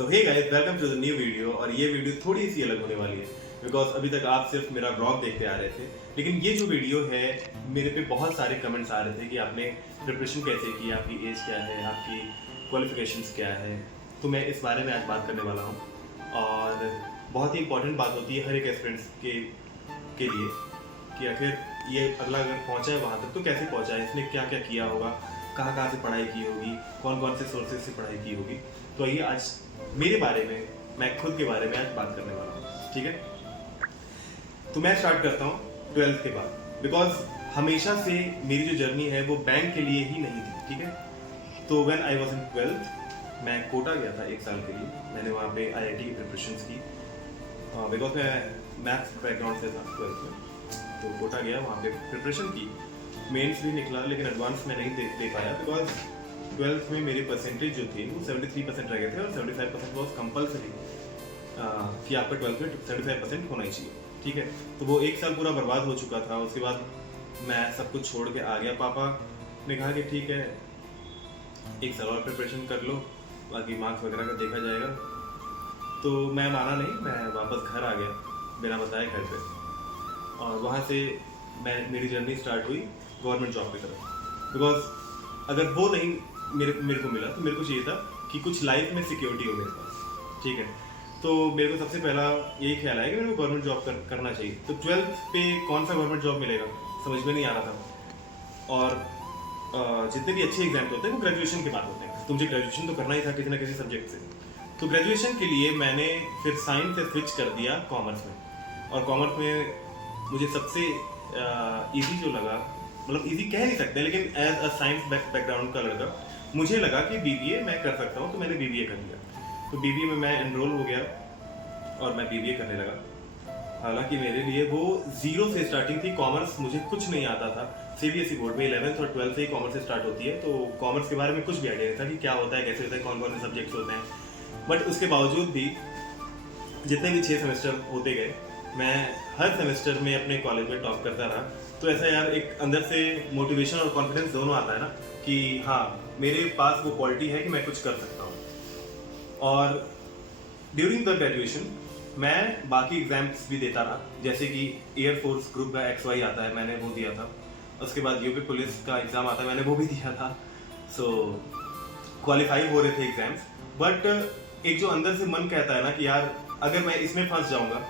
So hey guys, welcome to the new video. और ये video थोड़ी सी अलग होने वाली है बिकॉज अभी तक आप सिर्फ मेरा ब्लॉग देखते आ रहे थे, लेकिन ये जो वीडियो है मेरे पे बहुत सारे कमेंट्स आ रहे थे कि आपने प्रिपरेशन कैसे की, आपकी एज क्या है, आपकी क्वालिफिकेशंस क्या है। तो मैं इस बारे में आज बात करने वाला हूँ। और बहुत ही इंपॉर्टेंट बात होती है हर एक एस्पिरेंट्स के लिए कि आखिर ये अगला अगर पहुँचा है वहाँ तक तो कैसे पहुँचा है, इसने क्या क्या किया होगा, कहाँ कहाँ से पढ़ाई की होगी, कौन कौन से सोर्सेज से पढ़ाई की होगी। तो आइए आज मेरे बारे में, मैं खुद के बारे में आज बात करने वाला हूँ, ठीक है। तो मैं स्टार्ट करता हूँ 12th के बाद, बिकॉज हमेशा से मेरी जो जर्नी है वो बैंक के लिए ही नहीं थी, ठीक है। तो when I was in 12th मैं कोटा गया था 1 साल के लिए। मैंने वहाँ पे IIT की प्रिपरेशंस की बिकॉज मैं मैथ्स बैकग्राउंड से था 12th में। तो कोटा गया, वहाँ पे प्रिपरेशन की, मेंस भी निकला, लेकिन एडवांस में नहीं दे पाया बिकॉज 12th में मेरे परसेंटेज जो थे वो 73% रह गए थे और 75% वॉज कंपल्सरी कि आपका 12th में 75% होना ही चाहिए, ठीक है। तो वो 1 साल पूरा बर्बाद हो चुका था। उसके बाद मैं सब कुछ छोड़ के आ गया। पापा ने कहा कि ठीक है 1 साल और प्रिपरेशन कर लो, बाकी मार्क्स वगैरह का देखा जाएगा। तो मैं माना नहीं, मैं वापस घर आ गया बिना बताए घर पे। और वहाँ से मेरी जर्नी स्टार्ट हुई गवर्नमेंट जॉब की तरफ। बिकॉज अगर वो नहीं मेरे को मिला तो मेरे को चाहिए था कि कुछ लाइफ में सिक्योरिटी हो मेरे पास, ठीक है। तो मेरे को सबसे पहला यही ख्याल आया कि मेरे को गवर्नमेंट जॉब करना चाहिए। तो 12th पे कौन सा गवर्नमेंट जॉब मिलेगा समझ में नहीं आ रहा था। और जितने भी अच्छे एग्जाम होते हैं वो ग्रेजुएशन के बाद होते हैं। तो मुझे ग्रेजुएशन तो करना ही था किसी ना किसी सब्जेक्ट से। तो ग्रेजुएशन के लिए मैंने फिर साइंस से स्विच कर दिया कॉमर्स में। और कॉमर्स में मुझे सबसे ईजी जो लगा, मतलब ईजी कह नहीं सकते, लेकिन एज अ साइंस बैकग्राउंड का लड़का मुझे लगा कि BBA मैं कर सकता हूँ। तो मैंने BBA कर लिया। तो BBA में मैं एनरोल हो गया और मैं BBA करने लगा। हालांकि मेरे लिए वो जीरो से स्टार्टिंग थी। कॉमर्स मुझे कुछ नहीं आता था। CBSE बोर्ड में 11th और 12th से ही कॉमर्स से स्टार्ट होती है। तो कॉमर्स के बारे में कुछ भी आइडिया नहीं था कि क्या होता है, कैसे होता है, कौन कौन से सब्जेक्ट्स होते हैं। बट उसके बावजूद भी जितने भी 6 सेमेस्टर होते गए, मैं हर सेमेस्टर में अपने कॉलेज में टॉप करता रहा। तो ऐसा यार एक अंदर से मोटिवेशन और कॉन्फिडेंस दोनों आता है ना कि हाँ मेरे पास वो क्वालिटी है कि मैं कुछ कर सकता हूँ। और ड्यूरिंग द ग्रेजुएशन मैं बाकी एग्जाम्स भी देता रहा, जैसे कि एयरफोर्स ग्रुप का XY आता है, मैंने वो दिया था। उसके बाद यूपी पुलिस का एग्ज़ाम आता है, मैंने वो भी दिया था। सो क्वालिफाई हो रहे थे एग्जाम्स। बट एक जो अंदर से मन कहता है ना कि यार अगर मैं इसमें फंस जाऊँगा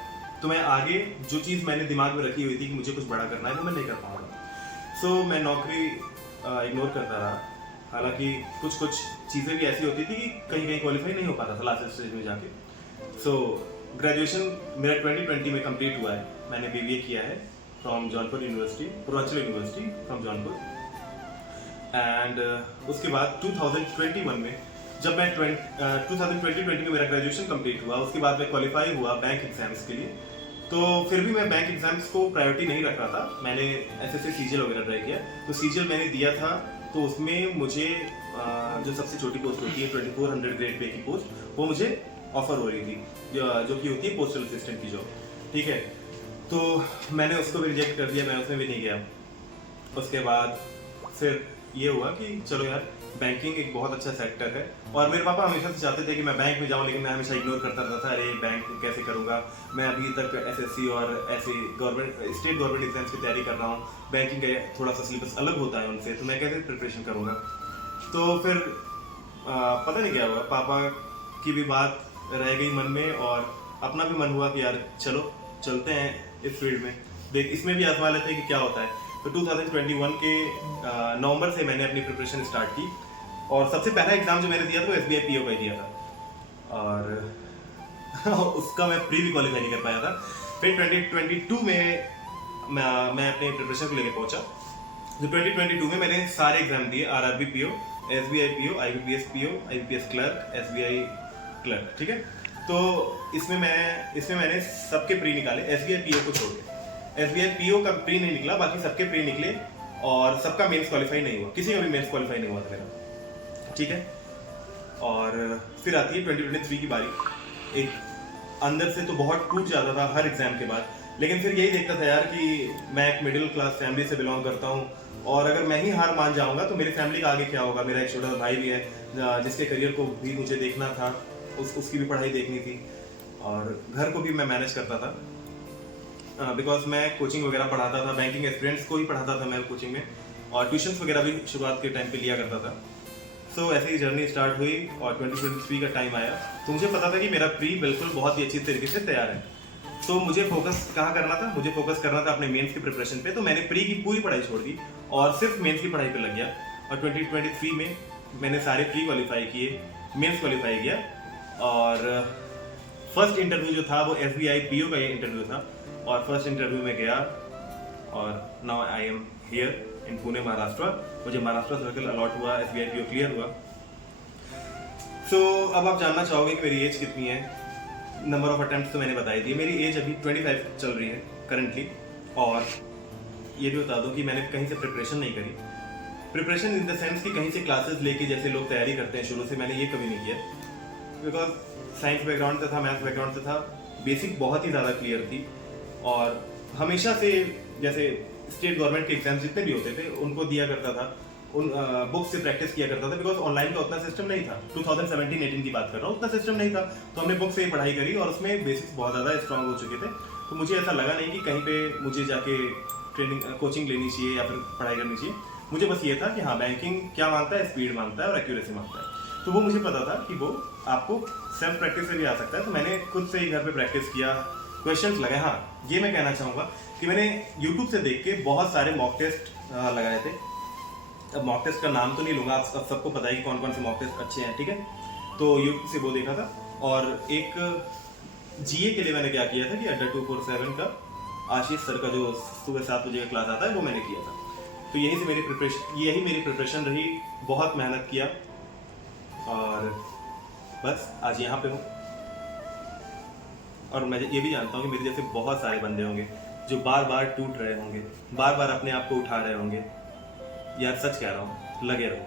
तो मैं आगे जो चीज़ मैंने दिमाग में रखी हुई थी कि मुझे कुछ बड़ा करना है तो मैं नहीं कर पाऊंगा। सो मैं नौकरी इग्नोर करता रहा। हालांकि कुछ चीज़ें भी ऐसी होती थी कि कहीं कहीं क्वालिफाई नहीं हो पाता था लास्ट स्टेज में जाके। सो ग्रेजुएशन मेरा 2020 में कंप्लीट हुआ है। मैंने BBA किया है from Jaunpur university, Purvanchal university from Jaunpur. And उसके बाद 2021 में जब मैं 2020 में मेरा ग्रेजुएशन कंप्लीट हुआ, उसके बाद मैं क्वालिफाई हुआ बैंक एग्जाम्स के लिए। तो फिर भी मैं बैंक एग्जाम्स को प्रायोरिटी नहीं रख रहा था। मैंने SSC CGL वगैरह ट्राई किया। तो CGL मैंने दिया था। तो उसमें मुझे जो सबसे छोटी पोस्ट होती है 2400 ग्रेड पे की पोस्ट, वो मुझे ऑफर हो रही थी, जो कि होती है पोस्टल असिस्टेंट की जॉब, ठीक है। तो मैंने उसको भी रिजेक्ट कर दिया, मैं उसमें भी नहीं गया। उसके बाद फिर ये हुआ कि चलो यार बैंकिंग एक बहुत अच्छा सेक्टर है। और मेरे पापा हमेशा से चाहते थे कि मैं बैंक में जाऊं, लेकिन मैं हमेशा इग्नोर करता रहता था। अरे बैंक कैसे करूंगा, मैं अभी तक SSC और ऐसे स्टेट गवर्नमेंट एग्जाम्स की तैयारी कर रहा हूँ। बैंकिंग का थोड़ा सा सिलेबस अलग होता है उनसे, तो मैं कैसे प्रिपरेशन करूँगा। तो फिर पता नहीं क्या हुआ, पापा की भी बात रह गई मन में और अपना भी मन हुआ कि यार चलो चलते हैं इस फील्ड में, देख इसमें भी आजमा लेते हैं कि क्या होता है। तो 2021 के नवंबर से मैंने अपनी प्रिपरेशन स्टार्ट की। और सबसे पहला एग्जाम जो मैंने दिया था वो SBI PO का ही दिया था। और उसका मैं प्री भी क्वालिफाई नहीं कर पाया था। फिर 2022 में मैं अपने प्रिपरेशन को लेकर पहुंचा। तो 2022 में मैंने सारे एग्जाम दिए, RRB PO, SBI PO, IBPS PO, IBPS clerk, SBI clerk, ठीक है। तो इसमें मैंने सबके प्री निकाले, SBI PO को छोड़ के। SBI PO का प्री नहीं निकला, बाकी सबके प्री निकले और सबका मेंस क्वालिफाई नहीं हुआ, किसी का भी मेंस क्वालिफाई नहीं हुआ था मेरा, ठीक है। और फिर आती है 2023 की बारी। एक अंदर से तो बहुत टूट जाता था हर एग्जाम के बाद, लेकिन फिर यही देखता था यार कि मैं एक मिडिल क्लास फैमिली से बिलोंग करता हूँ और अगर मैं ही हार मान जाऊंगा तो मेरी फैमिली का आगे क्या होगा। मेरा एक छोटा भाई भी है जिसके करियर को भी मुझे देखना था। उसकी भी पढ़ाई देखनी थी और घर को भी मैं मैनेज करता था बिकॉज मैं कोचिंग वगैरह पढ़ाता था, बैंकिंग एस्पिरेंट्स को ही पढ़ाता था मैं कोचिंग में, और ट्यूशन्स वगैरह भी शुरुआत के टाइम पे लिया करता था। सो ऐसे ही जर्नी स्टार्ट हुई और 2023 का टाइम आया तो मुझे पता था कि मेरा प्री बिल्कुल बहुत ही अच्छी तरीके से तैयार है। तो मुझे फोकस कहाँ करना था, मुझे फोकस करना था अपने मेंस की प्रिपरेशन पे। तो मैंने प्री की पूरी पढ़ाई छोड़ दी और सिर्फ मेंस की पढ़ाई पे लग गया और 2023 में मैंने सारे प्री क्वालिफाई किए, मेंस क्वालिफाई किया और फर्स्ट इंटरव्यू जो था वो SBI PO का ये इंटरव्यू था और फर्स्ट इंटरव्यू में गया और now I am here in Pune Maharashtra. मुझे महाराष्ट्र सर्कल अलॉट हुआ, SBI PO क्लियर हुआ। सो अब आप जानना चाहोगे कि मेरी एज कितनी है। नंबर ऑफ अटेम्प्ट्स तो मैंने बताई दी। मेरी एज अभी 25 चल रही है करंटली। और ये भी बता दूं कि मैंने कहीं से प्रिपरेशन नहीं करी। प्रिपरेशन इन द सेंस कि कहीं से क्लासेस लेके जैसे लोग तैयारी करते हैं शुरू से, मैंने ये कभी नहीं किया। बिकॉज साइंस बैकग्राउंड से था, मैथ्स बैकग्राउंड से था, बेसिक बहुत ही ज़्यादा क्लियर थी और हमेशा से जैसे स्टेट गवर्नमेंट के एग्जाम्स जितने भी होते थे उनको दिया करता था, उन बुक्स से प्रैक्टिस किया करता था। बिकॉज ऑनलाइन का उतना सिस्टम नहीं था, 2017-18 की बात कर रहा हूँ, उतना सिस्टम नहीं था। तो हमने बुक से ही पढ़ाई करी और उसमें बेसिक्स बहुत ज़्यादा स्ट्रांग हो चुके थे। तो मुझे ऐसा लगा नहीं कि कहीं पे मुझे जाके ट्रेनिंग कोचिंग लेनी चाहिए या फिर पढ़ाई करनी चाहिए। मुझे बस ये था कि हाँ, बैंकिंग क्या मांगता है, स्पीड मांगता है और एक्यूरेसी मांगता है। तो वो मुझे पता था कि वो आपको सेल्फ प्रैक्टिस से भी आ सकता है। तो मैंने खुद से ही घर पे प्रैक्टिस किया, क्वेश्चंस लगाए। हाँ, ये मैं कहना चाहूँगा कि मैंने यूट्यूब से देख के बहुत सारे मॉक टेस्ट लगाए थे। अब मॉक टेस्ट का नाम तो नहीं लूँगा, आप सबको पता है कि कौन कौन से मॉक टेस्ट अच्छे हैं, ठीक है। तो यूट्यूब से वो देखा था और एक GA के लिए मैंने क्या किया था कि अड्डा 247 का आशीष सर का जो सुबह 7 बजे का क्लास आता है वो मैंने किया था। तो यही मेरी प्रिपरेशन रही, बहुत मेहनत किया और बस आज यहाँ पे हूँ। और मैं ये भी जानता हूँ कि मेरे जैसे बहुत सारे बंदे होंगे जो बार बार टूट रहे होंगे, बार बार अपने आप को उठा रहे होंगे। यार सच कह रहा हूँ, लगे रहो।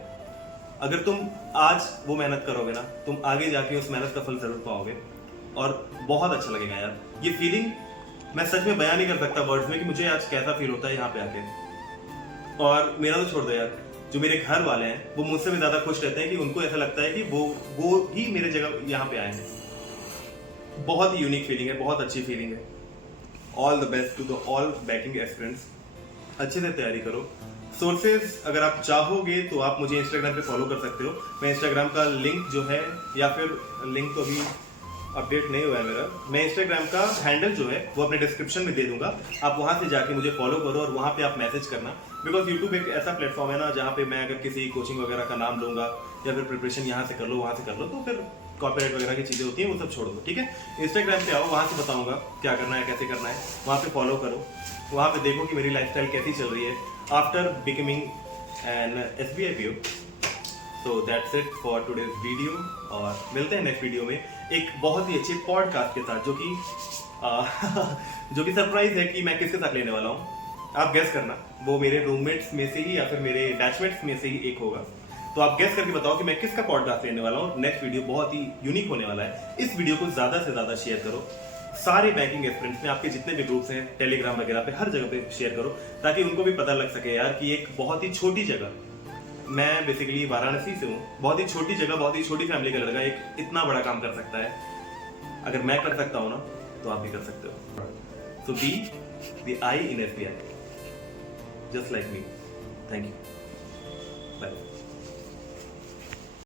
अगर तुम आज वो मेहनत करोगे ना, तुम आगे जाके उस मेहनत का फल जरूर पाओगे और बहुत अच्छा लगेगा यार। ये फीलिंग मैं सच में बयान नहीं कर सकता वर्ड्स में कि मुझे आज कैसा फील होता है यहाँ पे आके। और मेरा तो छोड़ दो यार, जो मेरे घर वाले हैं वो मुझसे भी ज्यादा खुश रहते हैं कि उनको ऐसा लगता है कि वो ही मेरे जगह यहाँ पे आए हैं। बहुत ही यूनिक फीलिंग है, बहुत अच्छी फीलिंग है। All the best to the all banking aspirants. अच्छे से तैयारी करो। सोर्सेज अगर आप चाहोगे तो आप मुझे इंस्टाग्राम पे फॉलो कर सकते हो। मैं इंस्टाग्राम का लिंक जो है, या फिर लिंक तो अभी अपडेट नहीं हुआ है मेरा, मैं इंस्टाग्राम का हैंडल जो है वो अपने डिस्क्रिप्शन में दे दूंगा। आप वहां से जाके मुझे फॉलो करो और वहां पे आप मैसेज करना। बिकॉज यूट्यूब एक ऐसा प्लेटफॉर्म है ना जहाँ पे मैं अगर किसी कोचिंग वगैरह का नाम लूंगा या फिर प्रिपरेशन यहाँ से कर लो वहाँ से कर लो, तो फिर कॉपीराइट वगैरह की चीज़ें होती हैं, वो सब छोड़ दो, ठीक है। इंस्टाग्राम पे आओ, वहाँ से बताऊंगा क्या करना है, कैसे करना है। वहाँ पे फॉलो करो, वहाँ पे देखो कि मेरी लाइफस्टाइल कैसी चल रही है after becoming an SBI PO। So that's it for today's video और मिलते हैं नेक्स्ट वीडियो में एक बहुत ही अच्छे पॉडकास्ट के साथ, जो कि सरप्राइज है कि मैं किसके साथ लेने वाला हूँ। आप गेस करना, वो मेरे रूममेट्स में से ही या फिर मेरे बैचमेट्स में से ही एक होगा। तो आप गेस करके बताओ कि मैं किसका पॉडकास्ट लेने वाला हूँ। नेक्स्ट वीडियो बहुत ही यूनिक होने वाला है। इस वीडियो को ज्यादा से ज्यादा शेयर करो, सारे बैंकिंग एस्पिरेंट्स में, आपके जितने भी ग्रुप्स हैं टेलीग्राम वगैरह पे, हर जगह पे शेयर करो ताकि उनको भी पता लग सके यार कि एक बहुत ही छोटी जगह, मैं बेसिकली वाराणसी से हूँ, बहुत ही छोटी जगह, बहुत ही छोटी फैमिली का लड़का एक इतना बड़ा काम कर सकता है। अगर मैं कर सकता हूँ ना तो आप भी कर सकते हो। So be the I in SBI, just like me. Thank you, bye.